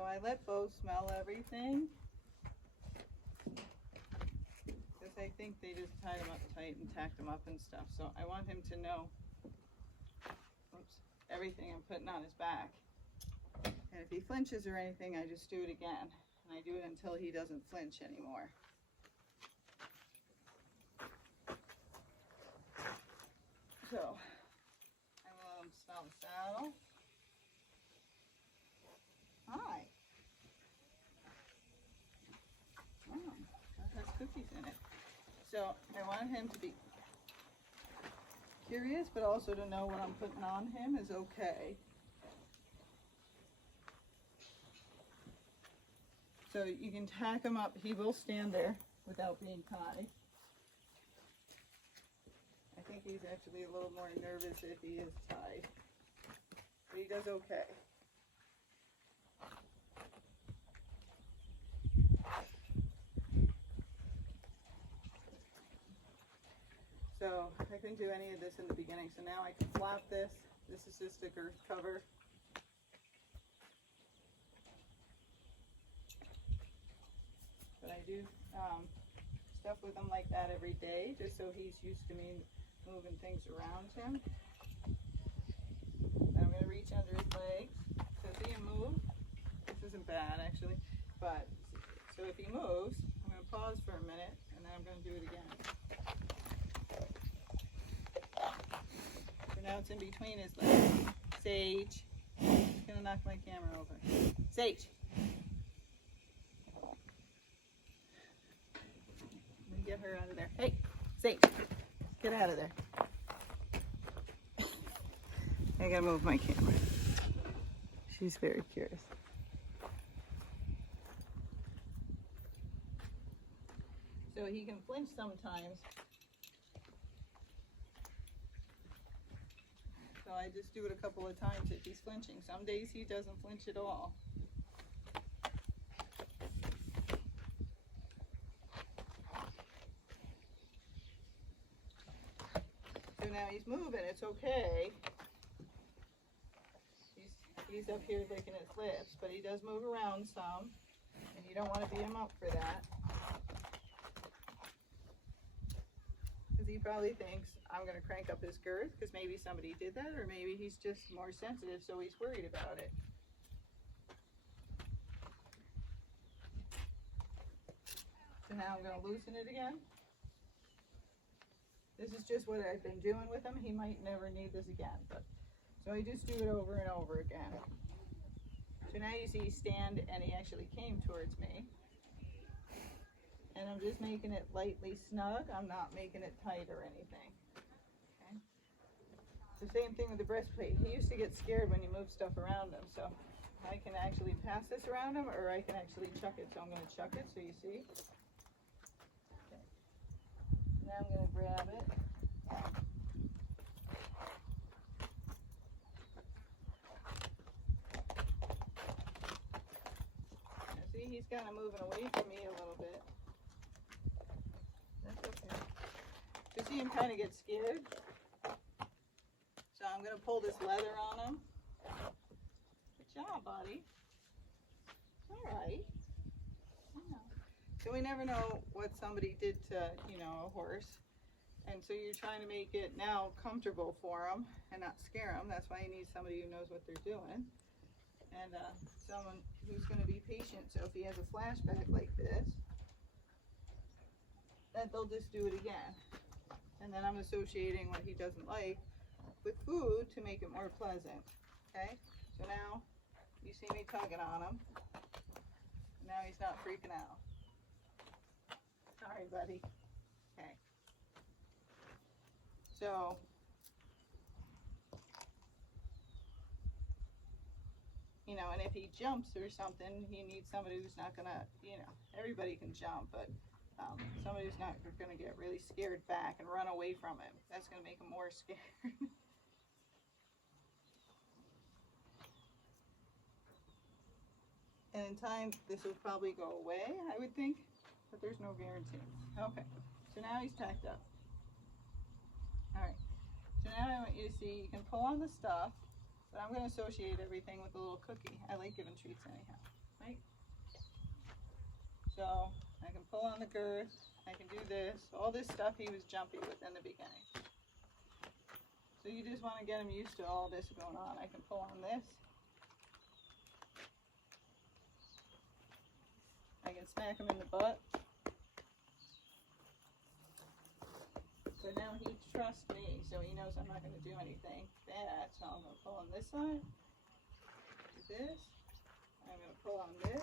So I let Bo smell everything, because I think they just tied him up tight and tacked him up and stuff. So I want him to know, oops, everything I'm putting on his back. And if he flinches or anything, I just do it again. And I do it until he doesn't flinch anymore. So I will let him smell the saddle. Hi. Oh, that has cookies in it. So I want him to be curious, but also to know what I'm putting on him is okay. So you can tack him up. He will stand there without being tied. I think he's actually a little more nervous if he is tied, but he does okay. So I couldn't do any of this in the beginning, so now I can flap this. This is just a girth cover. But I do stuff with him like that every day, just so he's used to me moving things around him. Then I'm going to reach under his legs. So see him move. This isn't bad actually, but so if he moves, I'm going to pause for a minute and then I'm going to do it again. So now it's in between his legs. Sage. He's going to knock my camera over. Sage. Let me get her out of there. Hey, Sage. Get out of there. I gotta move my camera. She's very curious. So he can flinch sometimes. So I just do it a couple of times if he's flinching. Some days he doesn't flinch at all. So now he's moving, it's okay. He's up here licking his lips, but he does move around some, and you don't want to beat him up for that. Because he probably thinks I'm going to crank up his girth, because maybe somebody did that, or maybe he's just more sensitive, so he's worried about it. So now I'm going to loosen it again. This is just what I've been doing with him. He might never need this again, but so I just do it over and over again. So now you see he stand and he actually came towards me. And I'm just making it lightly snug. I'm not making it tight or anything. Okay. The same thing with the breastplate. He used to get scared when you move stuff around him. So I can actually pass this around him or I can actually chuck it. So I'm going to chuck it so you see. Okay. Now I'm going to grab it. He's kind of moving away from me a little bit. That's okay. You see him kind of get scared. So I'm going to pull this leather on him. Good job, buddy. All right. So we never know what somebody did to, a horse. And so you're trying to make it now comfortable for him and not scare him. That's why you need somebody who knows what they're doing. And someone who's going to be patient. So if he has a flashback like this, then they'll just do it again. And then I'm associating what he doesn't like with food to make it more pleasant. Okay? So now you see me tugging on him. Now he's not freaking out. Sorry, buddy. Okay. So and if he jumps or something, he needs somebody who's not gonna, everybody can jump, but somebody who's not gonna get really scared back and run away from him. That's gonna make him more scared. And in time, this will probably go away, I would think, but there's no guarantee. Okay, so now he's tacked up. All right, so now I want you to see, you can pull on the stuff, but I'm going to associate everything with a little cookie. I like giving treats anyhow. So I can pull on the girth, I can do this, all this stuff he was jumpy with in the beginning. So you just want to get him used to all this going on. I can pull on this. I can smack him in the butt. So now he trusts me, so he knows I'm not going to do anything bad. So I'm going to pull on this side, do this. I'm going to pull on this.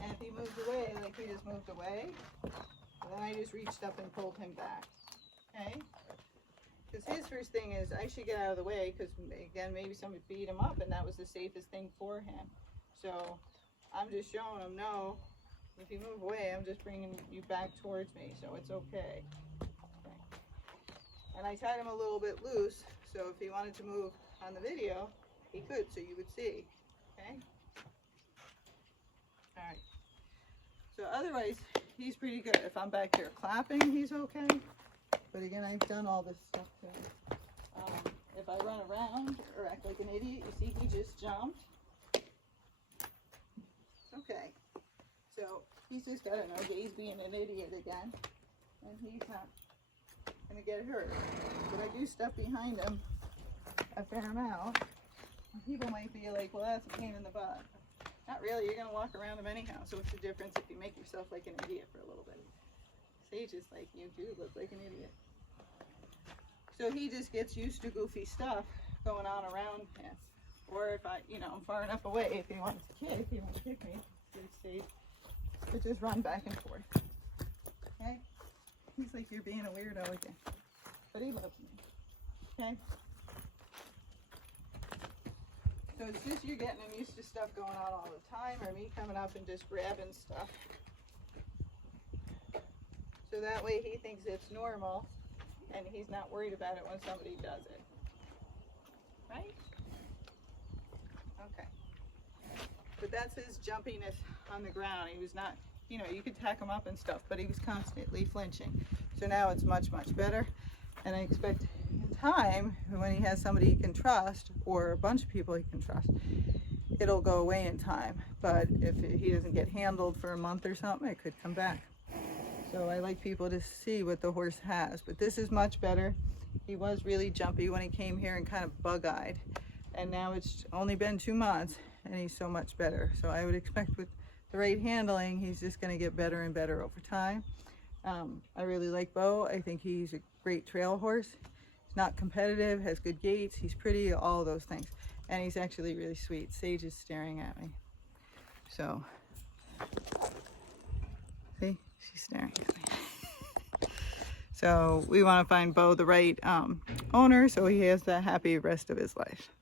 And if he moves away, like he just moved away, then I just reached up and pulled him back. Okay? Because his first thing is, I should get out of the way, because again, maybe somebody beat him up and that was the safest thing for him. So I'm just showing him, no, if you move away, I'm just bringing you back towards me, so it's okay. Okay. And I tied him a little bit loose, so if he wanted to move on the video, he could, so you would see. Okay? All right. So otherwise, he's pretty good. If I'm back here clapping, he's okay. But again, I've done all this stuff to him. If I run around or act like an idiot, you see he just jumped. Okay. So he's just got to know Gay's being an idiot again. And he's not going to get hurt. But I do stuff behind him a fair amount. People might be like, well, that's a pain in the butt. Not really, you're going to walk around him anyhow, so what's the difference if you make yourself like an idiot for a little bit? Sage is like, you do look like an idiot. So he just gets used to goofy stuff going on around him. Or if I'm far enough away, if he wants to kick, he won't kick me. Sage could just run back and forth. Okay? He's like, you're being a weirdo again. But he loves me. Okay? So it's just you're getting him used to stuff going on all the time, or me coming up and just grabbing stuff. So that way he thinks it's normal, and he's not worried about it when somebody does it. Right? Okay. But that's his jumpiness on the ground. He was not, you could tack him up and stuff, but he was constantly flinching. So now it's much, much better. And I expect in time, when he has somebody he can trust, or a bunch of people he can trust, it'll go away in time. But if he doesn't get handled for a month or something, it could come back. So I like people to see what the horse has. But this is much better. He was really jumpy when he came here and kind of bug-eyed. And now it's only been 2 months, and he's so much better. So I would expect with the right handling, he's just going to get better and better over time. I really like Bo. I think he's a great trail horse. He's not competitive, has good gaits, he's pretty, all those things. And he's actually really sweet. Sage is staring at me. So, see, she's staring at me. So we want to find Bo the right owner so he has the happy rest of his life.